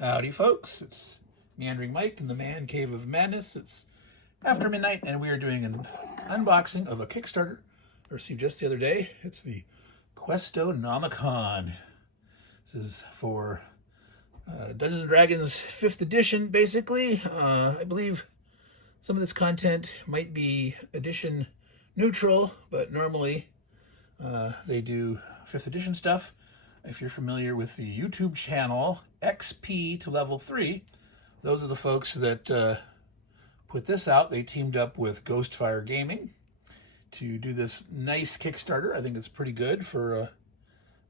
Howdy folks, it's Meandering Mike in the Man Cave of Madness. It's after midnight and we are doing an unboxing of a Kickstarter I received just the other day. It's the QuestoNomicon. This is for Dungeons & Dragons 5th edition, basically. I believe some of this content might be edition neutral, but normally they do 5th edition stuff. If you're familiar with the YouTube channel, XP to Level 3, those are the folks that put this out. They teamed up with Ghostfire Gaming to do this nice Kickstarter. I think it's pretty good for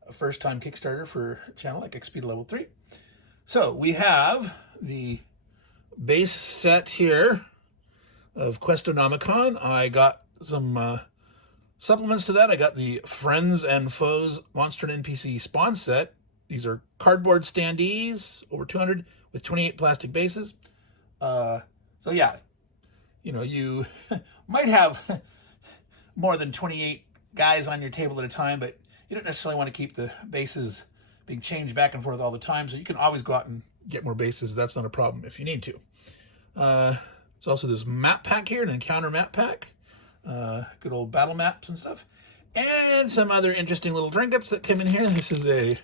a first-time Kickstarter for a channel like XP to Level 3. So we have the base set here of QuestoNomicon. I got some supplements to that. I got the Friends and Foes Monster and NPC Spawn set. These are cardboard standees, over 200 with 28 plastic bases. So yeah, you know, you might have more than 28 guys on your table at a time, but you don't necessarily want to keep the bases being changed back and forth all the time. So you can always go out and get more bases. That's not a problem if you need to. There's also this map pack here, an encounter map pack. Good old battle maps and stuff, and some other interesting little trinkets that come in here. This is a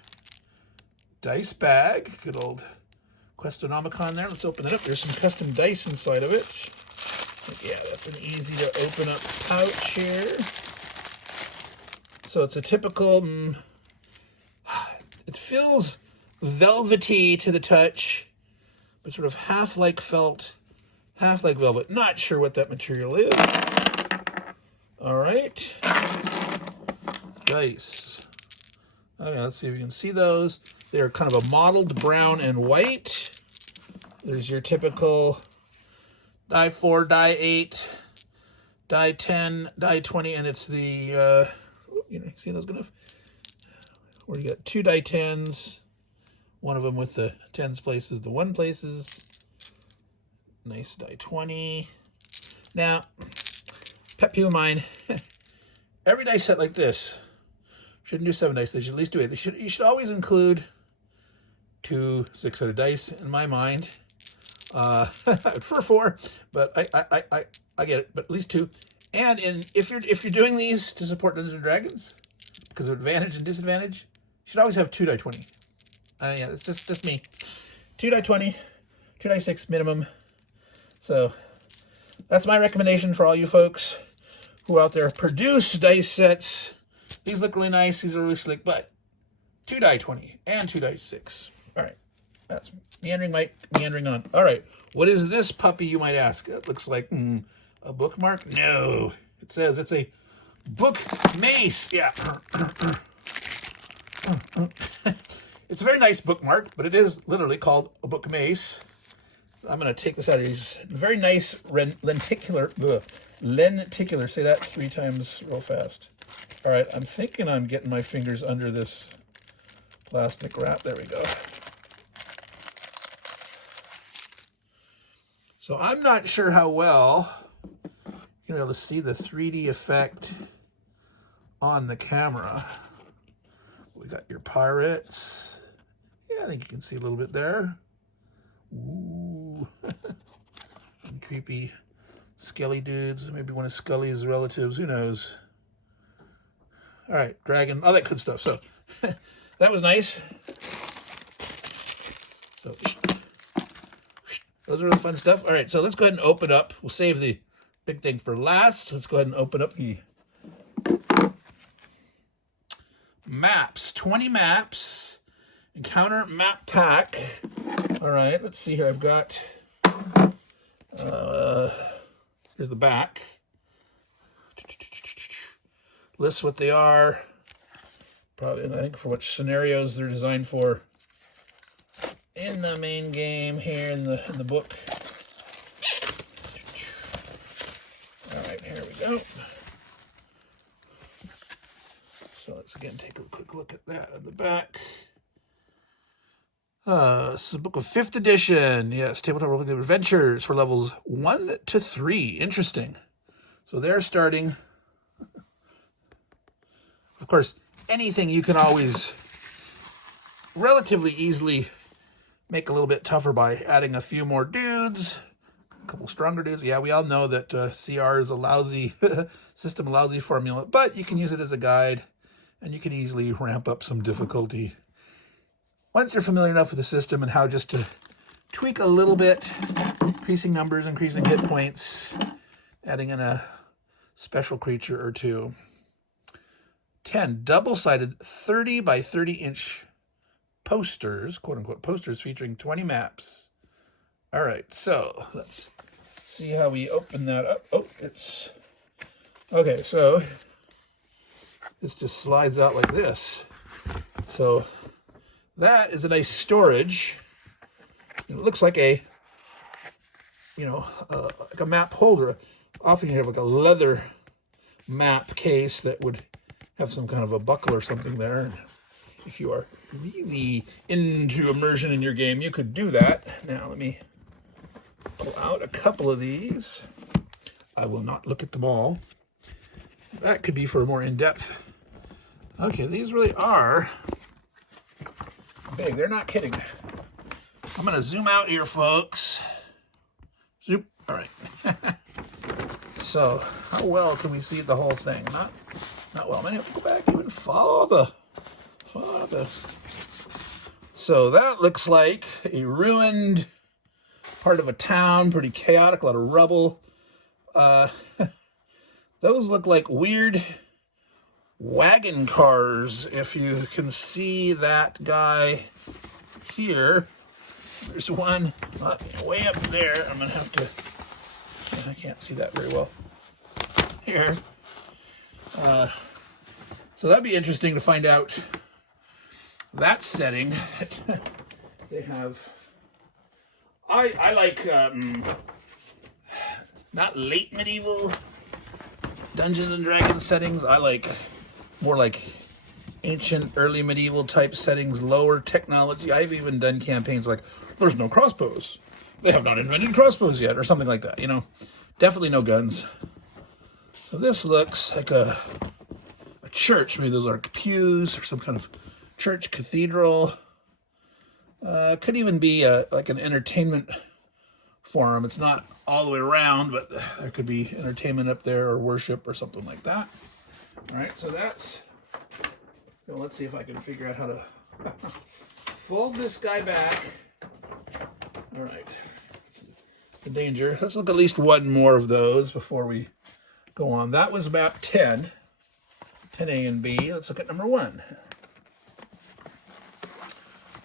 dice bag, good old QuestoNomicon there. Let's open it up. There's some custom dice inside of it. Yeah, that's an easy to open up pouch here. So it's a typical, it feels velvety to the touch, but sort of half like felt, half like velvet. Not sure what that material is. All right, dice. Okay, let's see if you can see those. They're kind of a mottled brown and white. There's your typical die 4, die 8, die 10, die 20, and it's the, you know, see those good enough? Where you got 2 die 10s, one of them with the 10s places, the 1 places. Nice die 20. Now, pet peeve of mine, every dice set like this, shouldn't do 7 dice, they should at least do 8. You should always include 2 6-sided dice in my mind. I prefer 4, but I get it, but at least 2. And if you're doing these to support Dungeons & Dragons, because of advantage and disadvantage, you should always have 2 die 20. Yeah, it's just me. 2 die 20, 2 die 6 minimum. So that's my recommendation for all you folks who out there produce dice sets. These look really nice. These are really slick, but 2 die 20 and 2 die 6. All right. That's Meandering Mike, meandering on. All right. What is this puppy, you might ask? It looks like a bookmark. No. It says it's a Book-Mace. Yeah. It's a very nice bookmark, but it is literally called a Book-Mace. So I'm going to take this out of these. Very nice lenticular. Say that 3 times real fast. All right, I'm thinking I'm getting my fingers under this plastic wrap. There we go. So I'm not sure how well you're able to see the 3D effect on the camera. We got your pirates. Yeah, I think you can see a little bit there. Ooh. And creepy Skelly dudes. Maybe one of Scully's relatives. Who knows? All right, dragon, all that good stuff. So that was nice. So those are the fun stuff. All right, so let's go ahead and open up. We'll save the big thing for last. Let's go ahead and open up the maps. 20 maps. Encounter map pack. All right, let's see here. I've got, here's the back. Lists what they are. Probably, I think, for which scenarios they're designed for in the main game here in the book. All right, here we go. So let's again take a quick look at that in the back. This is a book of 5th edition. Yes, tabletop role playing adventures for levels 1 to 3. Interesting. So they're starting. Of course, anything you can always relatively easily make a little bit tougher by adding a few more dudes, a couple stronger dudes. Yeah, we all know that CR is a lousy system, a lousy formula, but you can use it as a guide, and you can easily ramp up some difficulty once you're familiar enough with the system and how just to tweak a little bit, increasing numbers, increasing hit points, adding in a special creature or two. 10 double-sided 30 by 30 inch posters, quote-unquote posters, featuring 20 maps. All right, so let's see how we open that up. Oh, it's... Okay, so this just slides out like this. So that is a nice storage. It looks like a, like a map holder. Often you have like a leather map case that would have some kind of a buckle or something there. If you are really into immersion in your game, you could do that. Now let me pull out a couple of these. I will not look at them all. That could be for more in-depth. Okay, these really are big. They're not kidding. I'm going to zoom out here, folks. Zoop. All right. So, how well can we see the whole thing? Not well. I might have to go back and follow the... So that looks like a ruined part of a town, pretty chaotic, a lot of rubble. Those look like weird wagon cars, if you can see that guy here. There's one way up there. I'm going to have to... I can't see that very well. Here. So that'd be interesting to find out that setting. They have... I like not late medieval Dungeons and Dragons settings. I like more like ancient, early medieval type settings, lower technology. I've even done campaigns like, there's no crossbows. They have not invented crossbows yet, or something like that, Definitely no guns. So this looks like a church. Maybe those are pews or some kind of church cathedral. Could even be like an entertainment forum. It's not all the way around, but there could be entertainment up there or worship or something like that. All right, so let's see if I can figure out how to fold this guy back. All right, the danger. Let's look at least one more of those before we go on. That was map 10, 10A and B. Let's look at number 1.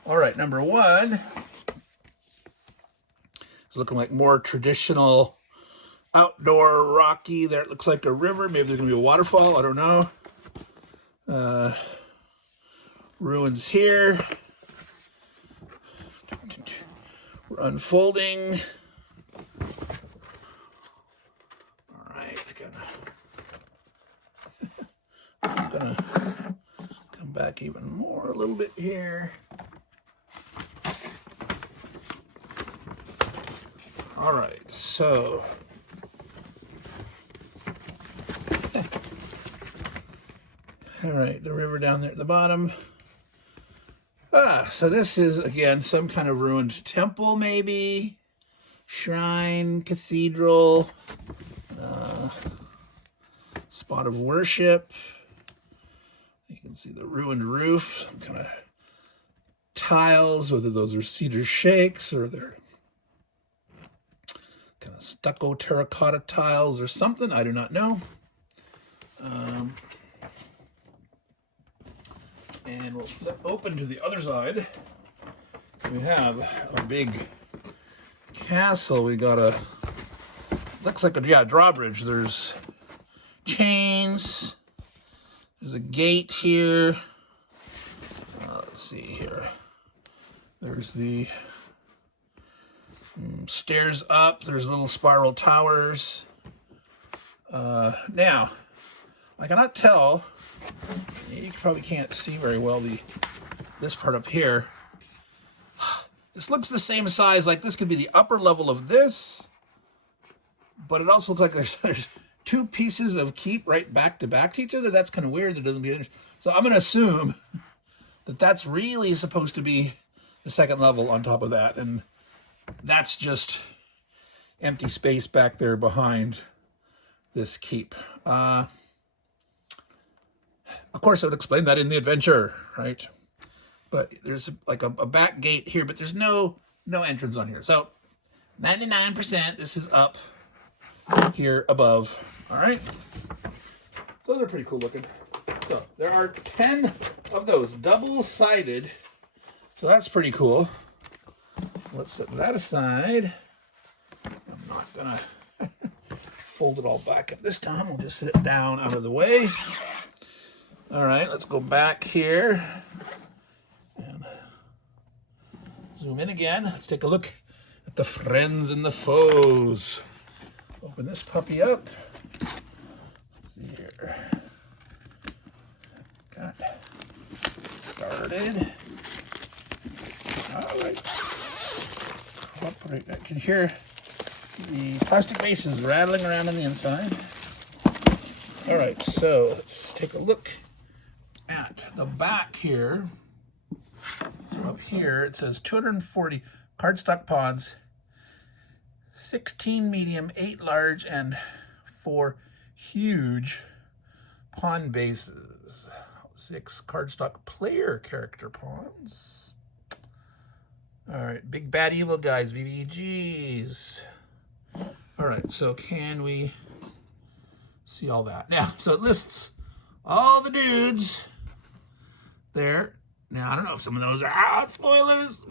All right, number 1 is looking like more traditional outdoor rocky. There it looks like a river. Maybe there's going to be a waterfall. I don't know. Ruins here. We're unfolding. All right, I'm gonna come back even more a little bit here. All right, so all right, the river down there at the bottom. So this is, again, some kind of ruined temple, maybe, shrine, cathedral, spot of worship. You can see the ruined roof, some kind of tiles, whether those are cedar shakes or they're kind of stucco terracotta tiles or something. I do not know. And we'll flip open to the other side. We have a big castle. We got a, looks like a, drawbridge. There's chains. There's a gate here. Let's see here. There's the stairs up. There's little spiral towers. Now, I cannot tell. You probably can't see very well this part up here. This looks the same size. Like this could be the upper level of this, but it also looks like there's two pieces of keep right back to each other. That's kind of weird. There doesn't be. So I'm going to assume that that's really supposed to be the second level on top of that, and that's just empty space back there behind this keep. Of course, I would explain that in the adventure, right? But there's like a back gate here, but there's no entrance on here. So 99%, this is up here above. All right. So they're pretty cool looking. So there are 10 of those, double-sided. So that's pretty cool. Let's set that aside. I'm not gonna fold it all back up this time. We'll just sit it down out of the way. All right, let's go back here and zoom in again. Let's take a look at the friends and the foes. Open this puppy up. Let's see here. Got started. All right. I can hear the plastic bases rattling around on the inside. All right, so let's take a look at the back here. So up here it says 240 cardstock pawns, 16 medium, 8 large, and 4 huge pawn bases. 6 cardstock player character pawns. All right, big bad evil guys, BBGs. All right, so can we see all that? Now, so it lists all the dudes there. Now, I don't know if some of those are, spoilers.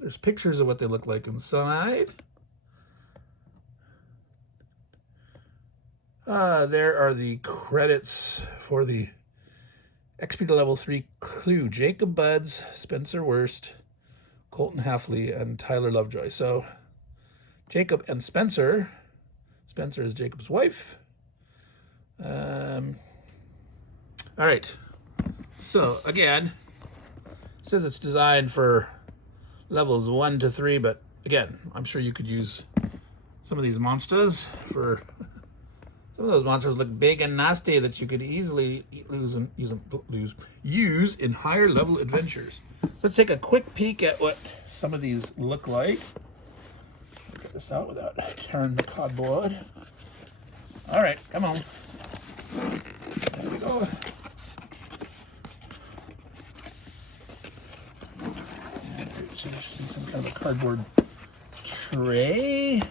There's pictures of what they look like inside. There are the credits for the XP to level 3 clue. Jacob Buds, Spencer Wurst, Colton Halfley, and Tyler Lovejoy. So Jacob and Spencer. Spencer is Jacob's wife. All right. So again, it says it's designed for levels 1 to 3, but again, I'm sure you could use some of these monsters for. Some of those monsters look big and nasty that you could easily use in higher level adventures. Let's take a quick peek at what some of these look like. Get this out without tearing the cardboard. All right, come on. There we go. So some kind of a cardboard tray.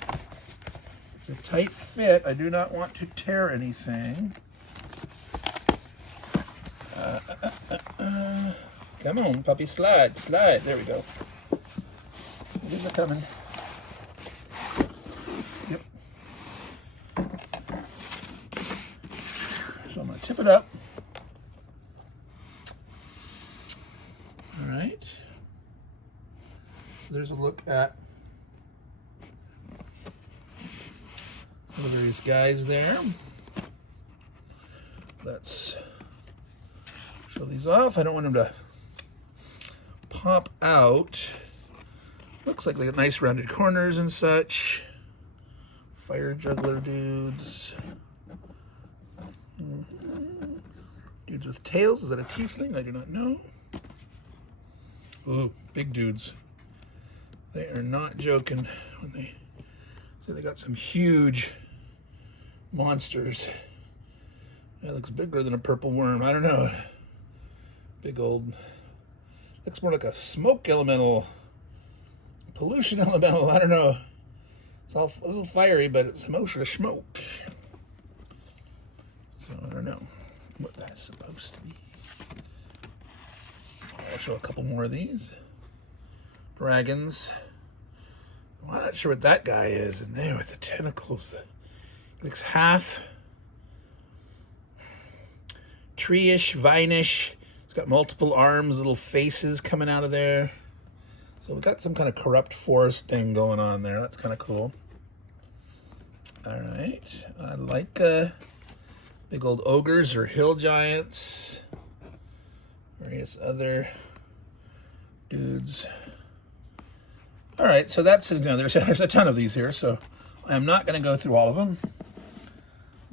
It's a tight fit. I do not want to tear anything. Come on, puppy, slide. There we go. These are coming. Yep. So I'm going to tip it up. All right. So there's a look at some of the various guys there. Let's show these off. I don't want them to pop out. Looks like they got nice rounded corners and such. Fire juggler dudes. Dudes with tails. Is that a tiefling? I do not know. Ooh, big dudes. They are not joking when they say they got some huge monsters. That looks bigger than a purple worm. I don't know. Big old. Looks more like a smoke elemental. Pollution elemental. I don't know. It's all a little fiery, but it's emotional smoke. So I don't know what that's supposed to be. I'll show a couple more of these. Dragons. Well, I'm not sure what that guy is in there with the tentacles. He looks half tree-ish, vine-ish. It's got multiple arms, little faces coming out of there. So we got some kind of corrupt forest thing going on there. That's kind of cool. All right. I like big old ogres or hill giants. Various other dudes. All right, so that's, there's a ton of these here, so I'm not going to go through all of them.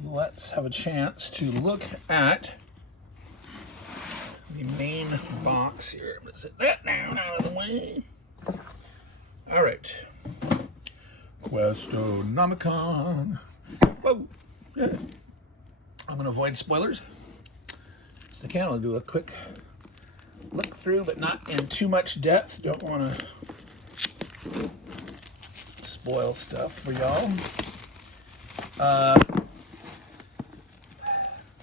Let's have a chance to look at the main box here. I'm going to set that down out of the way. All right. QuestoNomicon. Whoa. Yeah. I'm going to avoid spoilers. So I can. I'll do a quick look through, but not in too much depth. Don't want to spoil stuff for y'all.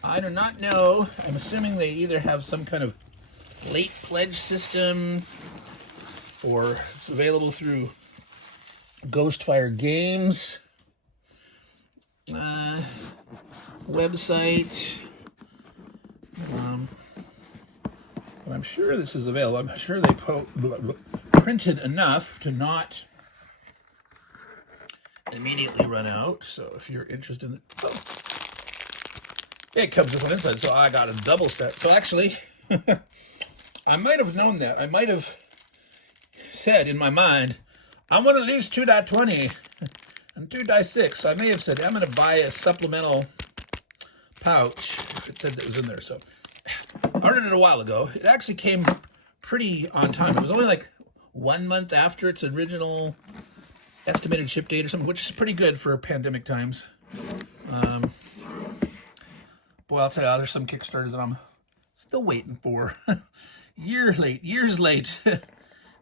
I do not know. I'm assuming they either have some kind of late pledge system or it's available through Ghostfire Games website. But I'm sure this is available. I'm sure they printed enough to not immediately run out. So if you're interested in it, it comes with one inside. So I got a double set. So actually, I might have known that. I might have said in my mind, I want at least 2.20 and 2.6. So I may have said, I'm going to buy a supplemental pouch if it said that was in there. So I ordered it a while ago. It actually came pretty on time. It was only like 1 month after its original estimated ship date or something, which is pretty good for pandemic times. Boy, I'll tell you, there's some Kickstarters that I'm still waiting for. Years late in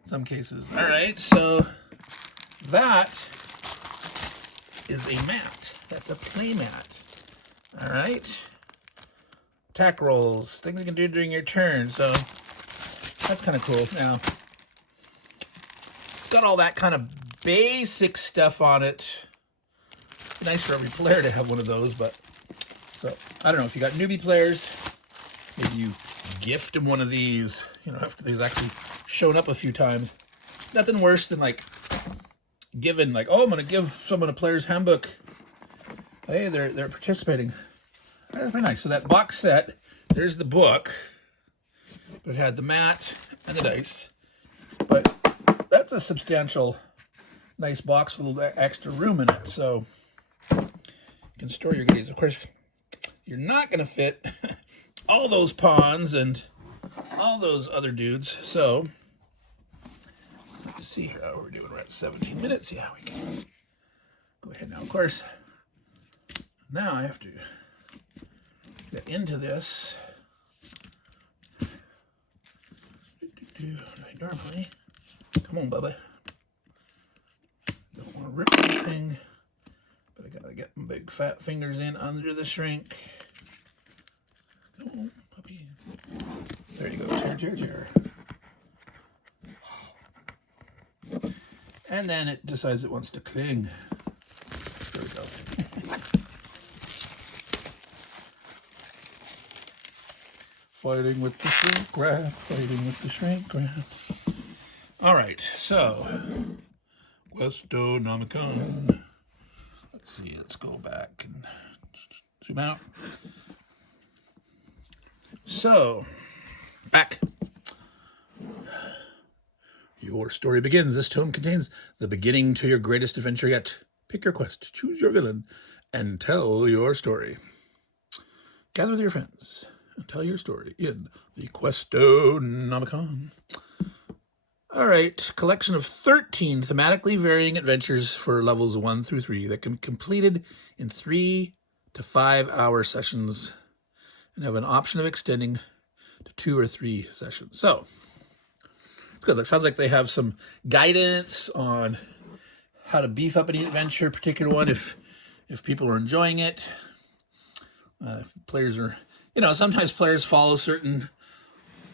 some cases. All right, so that is a mat. That's a play mat. All right. Attack rolls, things you can do during your turn. So that's kind of cool. Now, it's got all that kind of basic stuff on it. It's nice for every player to have one of those, but so I don't know if you got newbie players, maybe you gift them one of these, you know, after they've actually shown up a few times. Nothing worse than like giving, like, oh, I'm going to give someone a player's handbook. Hey, they're participating. That's very nice. So that box set, there's the book. It had the mat and the dice. But that's a substantial, nice box with a little extra room in it. So you can store your goodies. Of course, you're not going to fit all those pawns and all those other dudes. So let's see here how we're doing. We're at 17 minutes. Yeah, we can go ahead now. Of course, now I have to get into this. Normally, come on, Bubba. Don't want to rip anything, but I gotta get my big fat fingers in under the shrink. Come on, puppy. There you go. Tear. And then it decides it wants to cling. There we go. Fighting with the shrink wrap. All right, so QuestoNomicon. Let's see, let's go back and zoom out. So, back. Your story begins. This tome contains the beginning to your greatest adventure yet. Pick your quest, choose your villain, and tell your story. Gather with your friends and tell your story in the Quest-o-Nomicon. All right, collection of 13 thematically varying adventures for levels 1 through 3 that can be completed in 3 to 5 hour sessions and have an option of extending to 2 or 3 sessions. So, it's good. It sounds like they have some guidance on how to beef up any adventure, particular one, if people are enjoying it. If players are, you know, sometimes players follow certain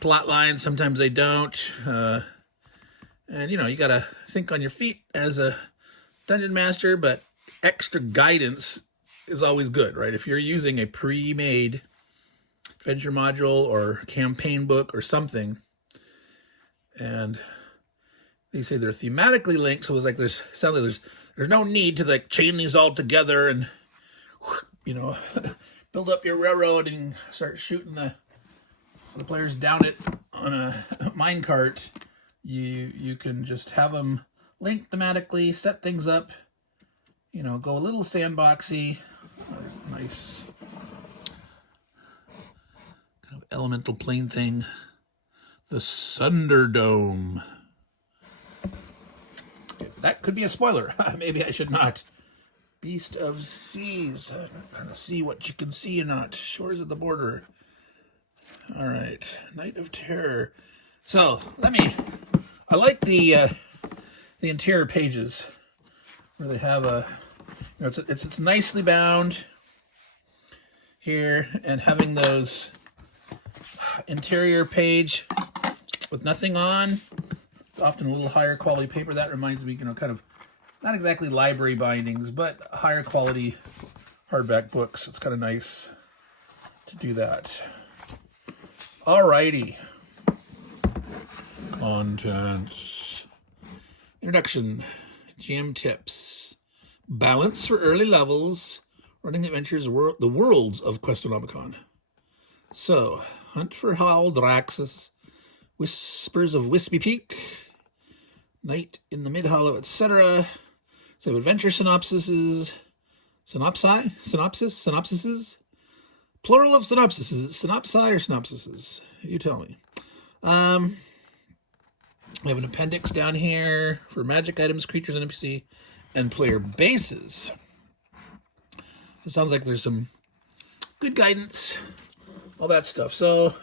plot lines, sometimes they don't. And, you know, you got to think on your feet as a dungeon master, but extra guidance is always good, right? If you're using a pre-made adventure module or campaign book or something, and they say they're thematically linked, so it's like sounds like there's no need to like chain these all together and, you know, build up your railroad and start shooting the players down it on a minecart. You can just have them linked thematically, set things up, you know, go a little sandboxy. Nice kind of elemental plane thing. The Thunderdome. That could be a spoiler. Maybe I should not. Beast of Seas. I'm trying to see what you can see or not. Shores of the Border. All right. Night of Terror. So I like the interior pages where they have it's nicely bound here, and having those interior page with nothing on. It's often a little higher quality paper. That reminds me, kind of not exactly library bindings, but higher quality hardback books. It's kind of nice to do that. Alrighty. Contents. Introduction. GM tips. Balance for early levels. Running adventures, the worlds of Quest-o-Nomicon. So, Hunt for Haldraxxus. Whispers of Wispy Peak. Night in the Mid-Hollow, etc. So, adventure synopsises. Synopsises? Plural of synopsises. Is it synopsi or synopsises? You tell me. We have an appendix down here for magic items, creatures, and NPC, and player bases. It sounds like there's some good guidance, all that stuff. So,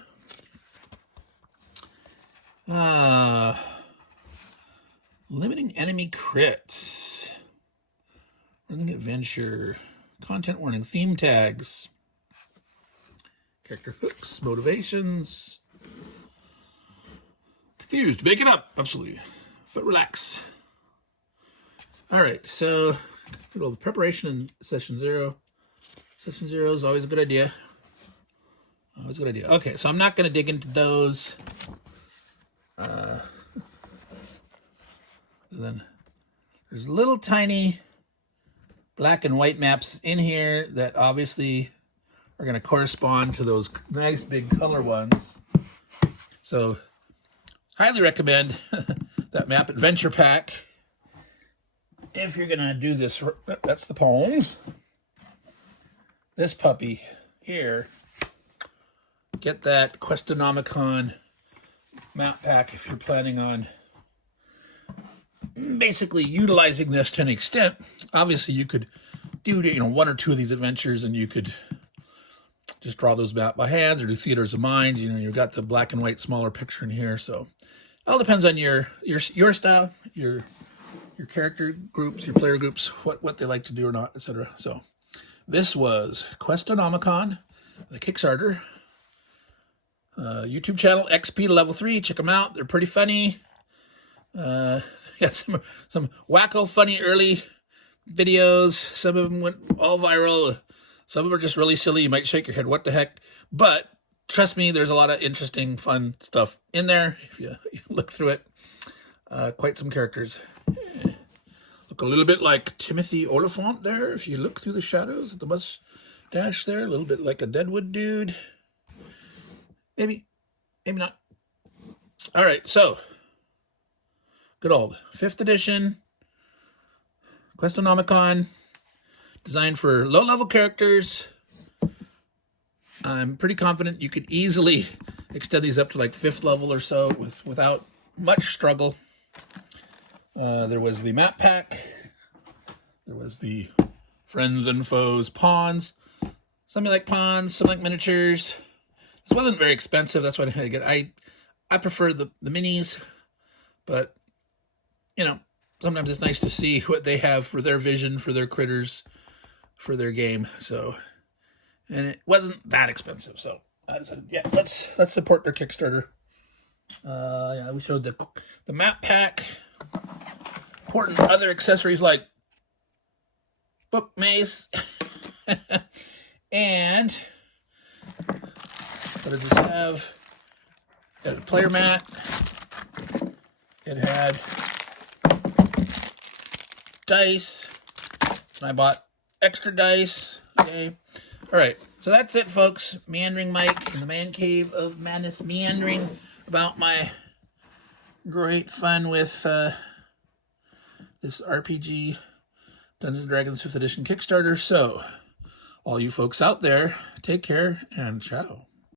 limiting enemy crits, running adventure, content warning, theme tags, character hooks, motivations. Confused, make it up, absolutely, but relax. All right, so good old preparation in session 0. Session 0 is always a good idea. Always a good idea. Okay, so I'm not going to dig into those. Then there's little tiny black and white maps in here that obviously are going to correspond to those nice big color ones. So highly recommend that map adventure pack if you're going to do this. That's the poems. This puppy here, get that QuestoNomicon map pack if you're planning on basically utilizing this to an extent. Obviously, you could do 1 or 2 of these adventures, and you could just draw those map by hands or do theaters of mind. You've got the black and white smaller picture in here, so it all depends on your style, your character groups, your player groups, what they like to do or not, etc. So this was QuestoNomicon, the Kickstarter. YouTube channel, XP to level 3. Check them out. They're pretty funny. Got some wacko funny early videos. Some of them went all viral. Some of them are just really silly. You might shake your head, what the heck? But trust me, there's a lot of interesting, fun stuff in there if you look through it. Quite some characters. Look a little bit like Timothy Oliphant there, if you look through the shadows at the mustache there. A little bit like a Deadwood dude. Maybe not. All right, so good old 5th edition QuestoNomicon, designed for low-level characters. I'm pretty confident you could easily extend these up to like 5th level or so without much struggle. There was the map pack. There was the friends and foes pawns. Some like pawns, some like miniatures. This wasn't very expensive. That's what I had to get. I prefer the minis, but sometimes it's nice to see what they have for their vision, for their critters, for their game. So, and it wasn't that expensive. So I decided, yeah, let's support their Kickstarter. Yeah, we showed the map pack, important other accessories like Book-Mace, and what does this have? It had a player mat. It had dice. And I bought extra dice. Okay. All right. So that's it, folks. Meandering Mike in the man cave of madness, meandering about my great fun with this RPG Dungeons & Dragons 5th edition Kickstarter. So all you folks out there, take care and ciao.